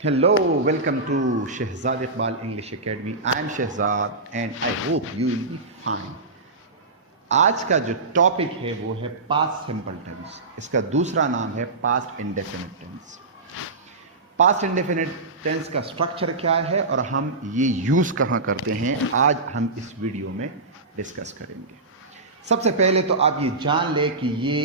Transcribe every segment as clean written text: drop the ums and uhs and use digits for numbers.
Hello, welcome to Shehzad Iqbal English Academy. I am Shehzad and I hope you will be fine. आज का जो topic है वो है पास्ट सिंपल टेंस। इसका दूसरा नाम है past indefinite tense. Past indefinite tense का स्ट्रक्चर क्या है और हम ये यूज़ कहाँ करते हैं, आज हम इस वीडियो में डिस्कस करेंगे। सबसे पहले तो आप ये जान ले कि ये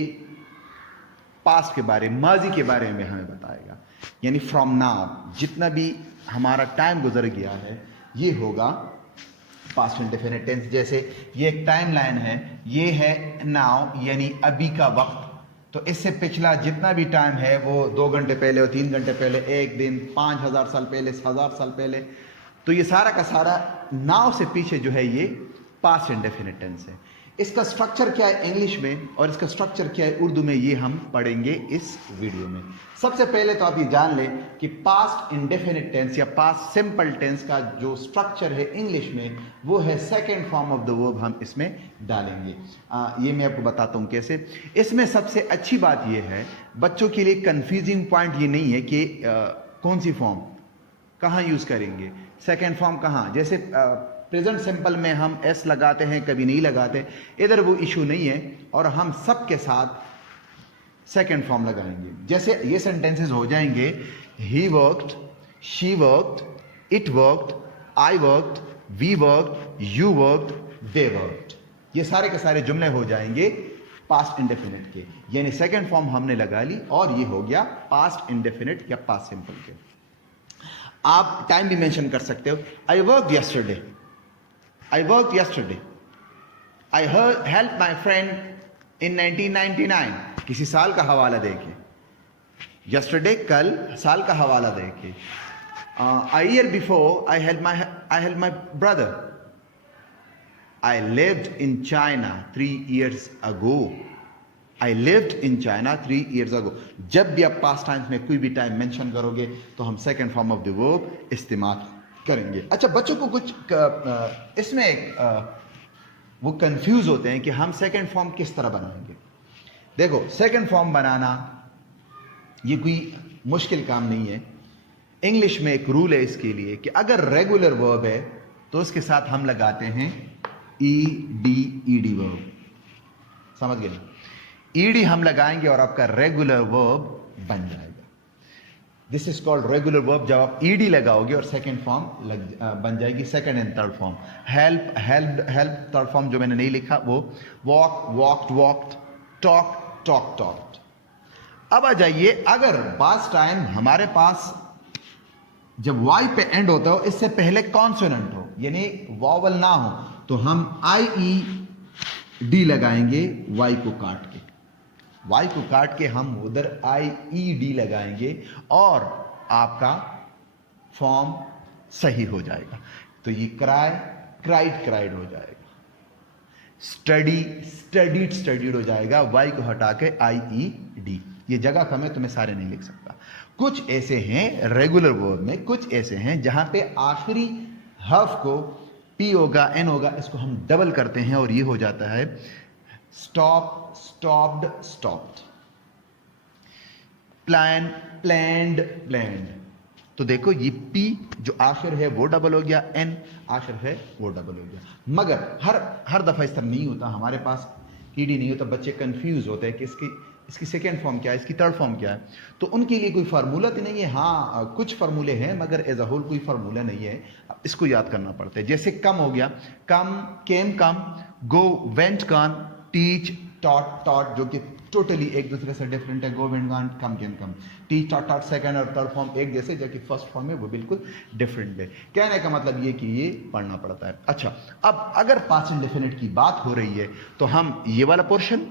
पास्ट के बारे, माजी के बारे में हमें बताएगा, यानी फ्रॉम नाउ जितना भी हमारा टाइम गुजर गया है ये होगा पास्ट इंडेफिनिट टेंस। जैसे ये एक टाइम लाइन है, ये है नाउ यानी अभी का वक्त, तो इससे पिछला जितना भी टाइम है वो 2 घंटे पहले और 3 घंटे पहले, एक दिन, 5000 साल पहले, 1000 साल पहले, तो ये सारा का सारा नाउ से पीछे जो है ये पास्ट इंडेफिनिट टेंस है। इसका स्ट्रक्चर क्या है इंग्लिश में और इसका स्ट्रक्चर क्या है उर्दू में, ये हम पढ़ेंगे इस वीडियो में। सबसे पहले तो आप ये जान लें कि पास्ट इंडेफिनिट टेंस या पास्ट सिंपल टेंस का जो स्ट्रक्चर है इंग्लिश में वो है second form of the verb, हम इसमें डालेंगे। ये मैं आपको बताता हूँ कैसे। इसमें सबसे अच्छी बात ये है, बच्चों के लिए कंफ्यूजिंग पॉइंट ये नहीं है कि कौन सी फॉर्म कहाँ यूज़ करेंगे, सेकेंड फॉर्म कहाँ। जैसे प्रेजेंट सिंपल में हम एस लगाते हैं, कभी नहीं लगाते, इधर वो इशू नहीं है और हम सब के साथ सेकेंड फॉर्म लगाएंगे। जैसे ये सेंटेंसेस हो जाएंगे, he worked, she worked, it worked, I worked, we worked, you worked, they worked. ये सारे के सारे जुमले हो जाएंगे पास्ट इंडेफिनिट के, यानी सेकेंड फॉर्म हमने लगा ली और ये हो गया पास्ट इंडेफिनिट या पास्ट सिंपल के। आप टाइम भी मेंशन कर सकते हो, I worked yesterday, I worked yesterday. I helped my friend in 1999. किसी साल का हवाला देके, yesterday कल, साल का हवाला देके। A year before I helped my brother. I lived in China 3 years ago. I lived in China 3 years ago. जब भी आप पास्ट टाइम्स में कोई भी टाइम मेंशन करोगे तो हम second form of the verb इस्तेमाल करेंगे। अच्छा, बच्चों को कुछ इसमें वो कंफ्यूज होते हैं कि हम सेकंड फॉर्म किस तरह बनाएंगे। देखो, सेकंड फॉर्म बनाना ये कोई मुश्किल काम नहीं है। इंग्लिश में एक रूल है इसके लिए कि अगर रेगुलर वर्ब है तो उसके साथ हम लगाते हैं ईडी वर्ब। समझ गए? ईडी हम लगाएंगे और आपका रेगुलर वर्ब बन जाएगा। This is called regular verb. जब आप ईडी लगाओगे और सेकेंड फॉर्म बन जाएगी, second and third form. Help, help third form जो मैंने नहीं लिखा वो walk, walked, walked, talk, talk, talked. अब आ जाइए, अगर पास्ट टाइम हमारे पास जब वाई पे एंड होता हो, इससे पहले कॉन्सोनेंट हो यानी वॉवल ना हो, तो हम IED लगाएंगे वाई को काट के। वाई को काट के हम उधर IED लगाएंगे और आपका फॉर्म सही हो जाएगा। तो ये क्राई, क्राइड, क्राइड हो जाएगा। स्टडी, स्टडीड, स्टडीड हो जाएगा। वाई को हटा के IED। ये जगह कम है तो मैं सारे नहीं लिख सकता। कुछ ऐसे हैं रेगुलर वर्ब में, कुछ ऐसे हैं जहां पे आखिरी हर्फ को P होगा, N होगा, इसको हम डबल करते हैं और ये हो जाता है stop, stopped, stopped. Plan, planned, planned. तो देखो ये P जो आखिर है वो डबल हो गया, N आखिर है वो डबल हो गया। मगर हर दफा इस तरह नहीं होता, हमारे पास ED नहीं होता। बच्चे कंफ्यूज होते हैं कि इसकी सेकेंड फॉर्म क्या है, इसकी थर्ड फॉर्म क्या है। तो उनके लिए कोई फार्मूला तो नहीं है। हाँ, कुछ फार्मूले हैं मगर एज अ होल कोई फार्मूला नहीं है, इसको याद करना पड़ता है। जैसे कम हो गया, come, came come, go went gone, teach taught taught, जो कि टोटली एक दूसरे से डिफरेंट है। Go went gone, come came come. Teach taught taught second और थर्ड फॉर्म एक जैसे, जबकि फर्स्ट फॉर्म है वो बिल्कुल डिफरेंट है। कहने का मतलब ये कि ये पढ़ना पड़ता है। अच्छा, अब अगर पास्ट इंडेफिनिट की बात हो रही है तो हम ये वाला portion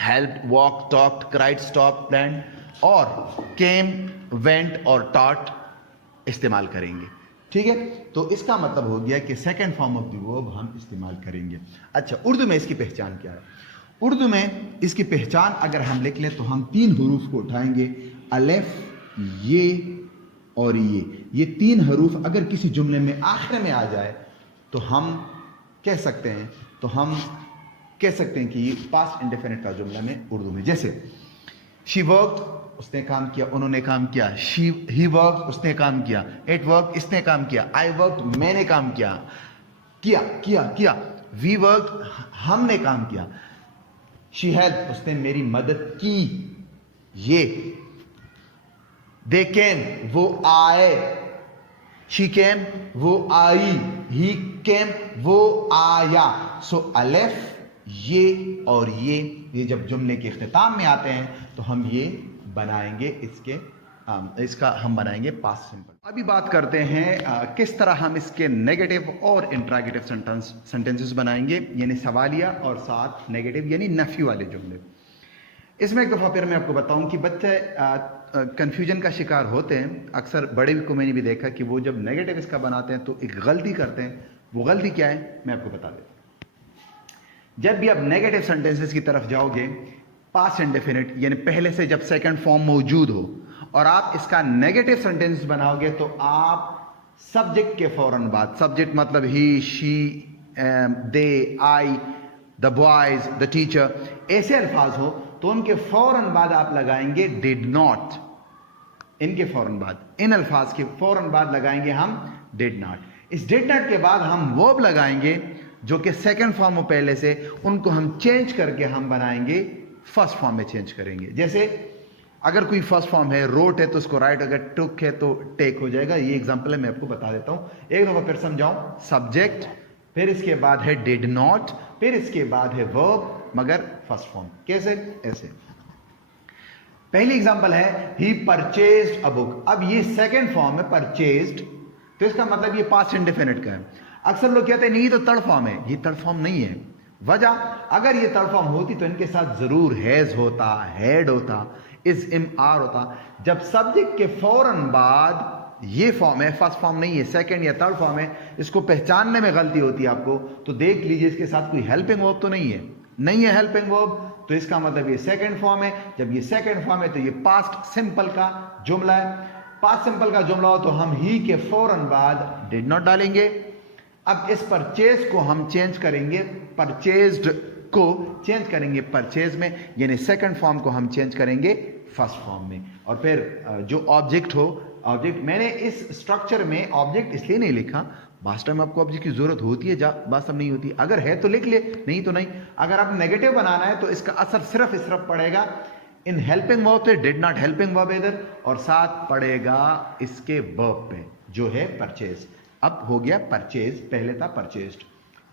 help, walk, talked, cried, stop, planned और केम, वेंट और टॉट इस्तेमाल करेंगे। ठीक है, तो इसका मतलब हो गया कि second form of the verb हम इस्तेमाल करेंगे। अच्छा, उर्दू में इसकी पहचान क्या है? उर्दू में इसकी पहचान अगर हम लिख लें तो हम 3 हरूफ को उठाएंगे, अलेफ, ये और ये 3 हरूफ अगर किसी जुमले में आखिर में आ जाए तो हम कह सकते हैं कि ये पास्ट इंडेफिनिट का जुमला में उर्दू में। जैसे शी वर्कड उसने काम किया, उन्होंने काम किया, ही वर्क, उसने काम किया, इट वर्क, इसने काम किया, आई वर्क, मैंने काम किया, किया किया किया, वी वर्क, हमने काम किया, शी हेल्प, उसने मेरी मदद की, ये, दे केम, वो आए, शी केम, वो आई, ही केम, वो आया। सो अलेफ, ये और ये जब जुमले के इख्तिताम में आते हैं तो हम ये बनाएंगे, इसका हम बनाएंगे पास्ट सिंपल। अभी बात करते हैं किस तरह हम इसके नेगेटिव और इंट्रोगेटिव सेंटेंसेस बनाएंगे, यानी सवालिया और साथ नेगेटिव यानी नफी वाले जुमले। इसमें एक दफ़ा फिर मैं आपको बताऊं कि बच्चे कंफ्यूजन का शिकार होते हैं। अक्सर बड़े को मैंने भी देखा कि वो जब नेगेटिव इसका बनाते हैं तो एक गलती करते हैं। वो गलती क्या है मैं आपको बता देता हूँ। जब भी आप नेगेटिव सेंटेंसेस की तरफ जाओगे, पास्ट इंडेफिनिट यानी पहले से जब सेकंड फॉर्म मौजूद हो और आप इसका नेगेटिव सेंटेंस बनाओगे तो आप सब्जेक्ट के फौरन बाद, सब्जेक्ट मतलब he, she, they, I, the boys, the teacher, ऐसे अल्फाज हो तो उनके फौरन बाद आप लगाएंगे डिड नॉट। इनके फौरन बाद, इन अल्फाज के फौरन बाद लगाएंगे हम डिड नॉट। इस डिड नॉट के बाद हम वर्ब लगाएंगे जो कि सेकंड फॉर्म हो पहले से, उनको हम चेंज करके हम बनाएंगे फर्स्ट फॉर्म में चेंज करेंगे। जैसे अगर कोई फर्स्ट फॉर्म है, रोट है तो उसको राइट, अगर टुक है तो टेक हो जाएगा। ये एग्जांपल है, मैं आपको बता देता हूं। एक दफा फिर समझाऊं। सब्जेक्ट, फिर इसके बाद है डिड नॉट, फिर इसके बाद है वर्ब मगर फर्स्ट फॉर्म। कैसे? ऐसे। पहली एग्जांपल है ही परचेज्ड अ बुक। अब ये सेकंड फॉर्म है परचेज्ड, तो इसका मतलब ये पास्ट इंडेफिनिट का है। अक्सर लोग कहते हैं नहीं तो थर्ड फॉर्म है, ये थर्ड फॉर्म नहीं है। वजह, अगर ये थर्ड फॉर्म होती तो इनके साथ जरूर हैज होता, हैड होता, इज, इम, आर होता। जब सब्जेक्ट के फौरन बाद ये फॉर्म है, फर्स्ट फॉर्म नहीं है, सेकंड या थर्ड फॉर्म है, इसको पहचानने में गलती होती है आपको। तो देख लीजिए इसके साथ कोई हेल्पिंग वर्ब तो नहीं है, नहीं है हेल्पिंग वर्ब, तो इसका मतलब ये सेकंड फॉर्म है। जब ये सेकंड फॉर्म है तो ये पास्ट सिंपल का जुमला है। पास्ट सिंपल का जुमला हो तो हम ही के फौरन बाद डिड नॉट डालेंगे। अब इस परचेज को हम चेंज करेंगे, परचेज्ड को चेंज करेंगे परचेज में, यानी सेकंड फॉर्म को हम चेंज करेंगे फर्स्ट फॉर्म में। और फिर जो ऑब्जेक्ट हो, ऑब्जेक्ट मैंने इस स्ट्रक्चर में ऑब्जेक्ट इसलिए नहीं लिखा, वास्तव में आपको ऑब्जेक्ट की जरूरत होती है, वास्तव नहीं होती। अगर है तो लिख ले, नहीं तो नहीं। अगर आप नेगेटिव बनाना है तो इसका असर सिर्फ इस तरफ पड़ेगा, इन हेल्पिंग वर्ब पे, डिड नॉट हेल्पिंग वर्ब इधर, और साथ पड़ेगा इसके वर्ब पे जो है परचेज। अब हो गया परचेज, पहले था परचेज्ड।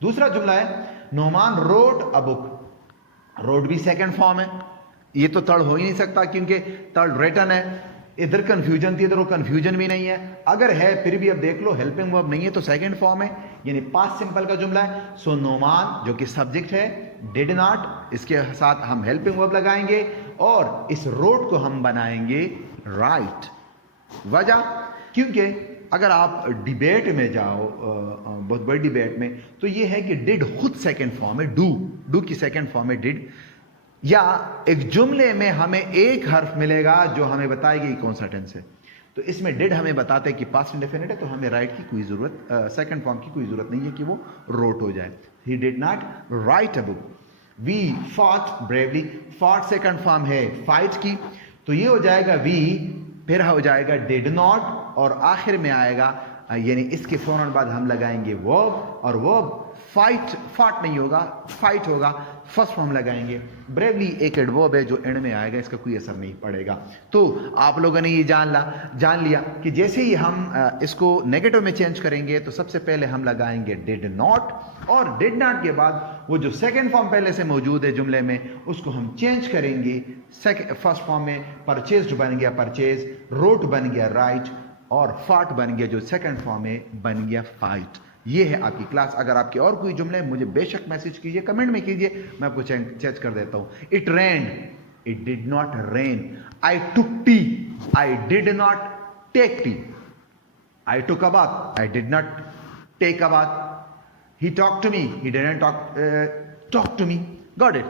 दूसरा जुमला है Noman wrote a book. Wrote भी सेकंड फॉर्म है, ये तो थर्ड हो ही नहीं सकता क्योंकि थर्ड रिटन है। इधर कंफ्यूजन थी, इधर वो कंफ्यूजन भी नहीं है। अगर है फिर भी अब देख लो हेल्पिंग वर्ब नहीं है तो सेकंड फॉर्म है, यानी पास्ट सिंपल का जुमला है। सो नोमान जो कि सब्जेक्ट है, डिड नॉट, इसके साथ हम हेल्पिंग वर्ब लगाएंगे और इस रोट को हम बनाएंगे राइट। वजह, क्योंकि अगर आप डिबेट में जाओ, बहुत बड़ी डिबेट में, तो ये है कि डिड खुद सेकंड फॉर्म है, डू की सेकंड फॉर्म है डिड। या एक जुमले में हमें एक हर्फ मिलेगा जो हमें बताएगी कौन सा टेंस है। तो इसमें डिड हमें बताते हैं कि पास्ट इंडेफिनिट है, तो हमें राइट की कोई जरूरत, सेकंड फॉर्म की कोई जरूरत नहीं है कि वो रोट हो जाए। He did not write a book. We fought bravely. Fought second form है फाइट की, तो ये हो जाएगा वी, फिर हो जाएगा डिड नॉट और आखिर में आएगा, यानी इसके फौरन बाद हम लगाएंगे वर्ब, और वर्ब फाइट, फाट नहीं होगा, फाइट होगा, फर्स्ट फॉर्म लगाएंगे। ब्रेवली एक एडवर्ब है जो एंड में आएगा, इसका कोई असर नहीं पड़ेगा। तो आप लोगों ने ये जान लिया कि जैसे ही हम इसको नेगेटिव में चेंज करेंगे तो सबसे पहले हम लगाएंगे डिड नॉट, और डिड नॉट के बाद वो जो सेकंड फॉर्म पहले से मौजूद है जुमले में उसको हम चेंज करेंगे फर्स्ट फॉर्म में। परचेज्ड बन गया परचेज, रोट बन गया राइट, और फाट बन गया जो सेकंड फॉर्म में बन गया फाइट। ये है आपकी क्लास। अगर आपके और कोई जुमले मुझे बेशक मैसेज कीजिए, कमेंट में कीजिए, मैं आपको चेक कर देता हूं। It rained, it did not rain. I took tea, I did not take tea. I took a bath, I did not take a bath. He talk to me, he didn't talk to me. Got it.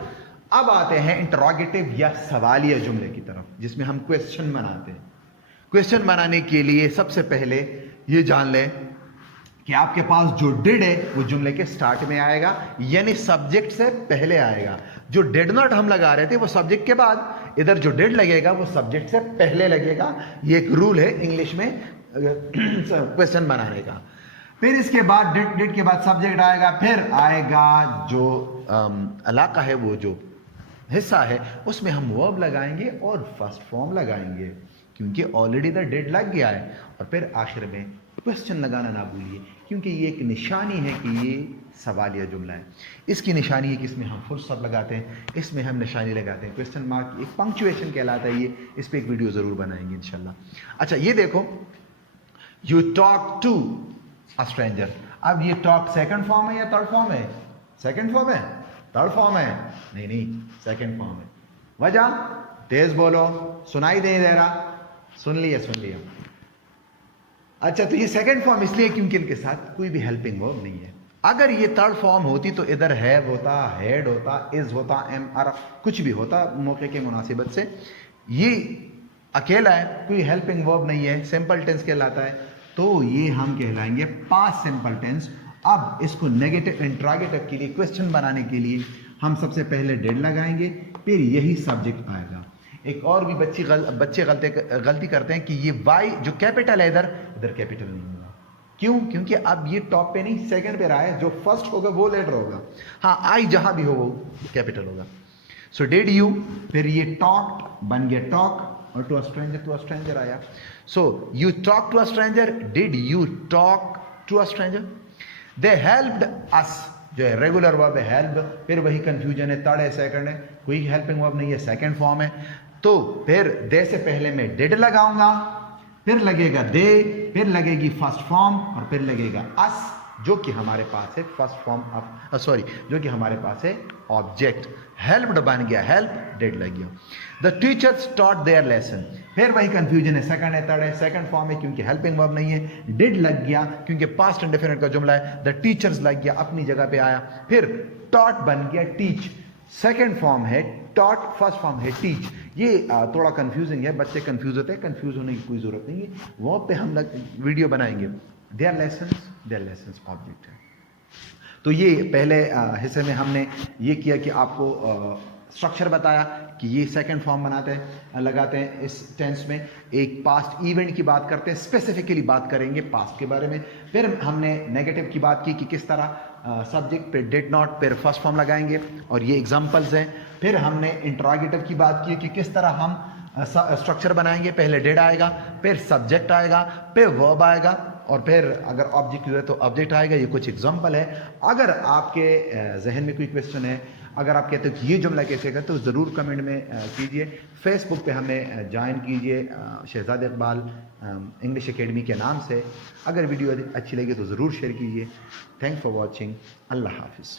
अब आते हैं interrogative या सवालिया जुमले की तरफ, जिसमें हम क्वेश्चन बनाते हैं। क्वेश्चन बनाने के लिए सबसे पहले ये जान लें कि आपके पास जो डिड है वो जुमले के स्टार्ट में आएगा, यानी सब्जेक्ट से पहले आएगा। जो डिड नॉट हम लगा रहे थे वो सब्जेक्ट के बाद, इधर जो डिड लगेगा वो सब्जेक्ट से पहले लगेगा। ये एक रूल है इंग्लिश में क्वेश्चन बनाने का। फिर इसके बाद डिड के बाद सब्जेक्ट आएगा, फिर आएगा जो इलाका है, वो जो हिस्सा है, उसमें हम वर्ब लगाएंगे और फर्स्ट फॉर्म लगाएंगे, क्योंकि ऑलरेडी द डिड लग गया है। और फिर आखिर में क्वेश्चन लगाना ना भूलिए, क्योंकि ये एक निशानी है कि ये सवालिया जुमला है। इसकी निशानी है कि इसमें हम फुल स्टॉप लगाते हैं, इसमें हम निशानी लगाते हैं क्वेश्चन मार्क, एक पंक्चुएशन कहलाता है ये। इस पर एक वीडियो ज़रूर बनाएंगे इंशाल्लाह। अच्छा, ये देखो, you talk to a stranger. अब ये टॉक सेकंड फॉर्म है या थर्ड फॉर्म है? सेकंड फॉर्म है, थर्ड फॉर्म है? नहीं, सेकंड फॉर्म है। वजह? तेज बोलो, सुनाई नहीं दे रहा। सुन लिया। अच्छा, तो ये सेकंड फॉर्म इसलिए क्योंकि इनके साथ कोई भी हेल्पिंग वर्ब नहीं है। अगर ये थर्ड फॉर्म होती तो इधर हैव होता, हेड होता, इज होता, एम आर कुछ भी होता मौके के मुनासिबत से। ये अकेला है, कोई हेल्पिंग वर्ब नहीं है, सिंपल टेंस कहलाता है, तो ये हम कहलाएंगे पास्ट सिंपल टेंस। अब इसको नेगेटिव इंट्रोगेटिव के लिए, क्वेश्चन बनाने के लिए हम सबसे पहले डिड लगाएंगे, फिर यही सब्जेक्ट आएगा। एक और भी बच्चे गलती करते हैं कि ये वाई जो कैपिटल है इधर कैपिटल नहीं होगा। क्यों? क्योंकि अब ये टॉप पे नहीं सेकंड पे रहा है, जो फर्स्ट होगा वो लेटर होगा। हाँ, आई जहां भी हो वो कैपिटल होगा। सो डिड यू, फिर ये टॉक्ड बन गया टॉक, और टू अ स्ट्रेंजर आया। So you talk to a stranger, did you talk to a stranger. They helped us, जो है रेगुलर वर्ब है हेल्प, फिर वही कंफ्यूजन है, थर्ड है सेकंड है, कोई हेल्पिंग वर्ब नहीं है, सेकंड फॉर्म है। तो फिर दे से पहले मैं डिड लगाऊंगा, फिर लगेगा दे, फिर लगेगी फर्स्ट फॉर्म, और फिर लगेगा अस, जो कि हमारे पास है फर्स्ट फॉर्म ऑफ जो कि हमारे पास है ऑब्जेक्ट। हेल्प्ड बन गया, हेल्प डिड लग गया। The teachers taught there lesson, फिर वही कंफ्यूजन है, सेकंड है थर्ड है, सेकंड फॉर्म है क्योंकि हेल्पिंग वर्ब नहीं है, डिड लग गया क्योंकि पास्ट इंडेफिनिट का जुमला है, द टीचर्स लग गया, अपनी जगह पे आया। फिर टॉट बन गया टीच, सेकंड फॉर्म है टॉट, फर्स्ट फॉर्म है टीच। ये थोड़ा कंफ्यूजिंग है, बच्चे कंफ्यूज होते हैं, कंफ्यूज होने की कोई जरूरत नहीं है, वर्ब पे हम वीडियो बनाएंगे। देयर लेसन्स ऑब्जेक्ट है। तो ये पहले हिस्से में हमने ये किया कि आपको स्ट्रक्चर बताया कि ये सेकंड फॉर्म लगाते हैं इस टेंस में। एक पास्ट इवेंट की बात करते हैं, स्पेसिफिकली बात करेंगे पास्ट के बारे में। फिर हमने नेगेटिव की बात की कि किस तरह सब्जेक्ट पे डिड नॉट, फिर फर्स्ट फॉर्म लगाएंगे, और ये एग्जांपल्स हैं। फिर हमने इंट्रोगेटिव की बात की कि किस तरह हम स्ट्रक्चर बनाएंगे, पहले डिड आएगा, फिर सब्जेक्ट आएगा, फिर वर्ब आएगा, और फिर अगर ऑब्जेक्ट है तो ऑब्जेक्ट आएगा। ये कुछ एग्जांपल है। अगर आपके जहन में कोई क्वेश्चन है, अगर आप कहते हो कि ये जुमला कैसे करते, तो ज़रूर कमेंट में कीजिए। फेसबुक पे हमें ज्वाइन कीजिए शहजाद इकबाल इंग्लिश एकेडमी के नाम से। अगर वीडियो अच्छी लगी तो ज़रूर शेयर कीजिए। Thanks for watching. अल्लाह हाफिज़।